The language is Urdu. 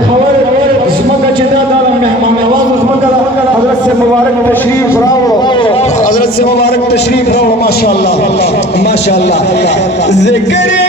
خبر زمکہ چدا دادا مہمان نواز زمکہ حضرت سے مبارک تشریف راوڑو حضرت سے مبارک تشریف راوڑو ماشاءاللہ ماشاءاللہ ذکر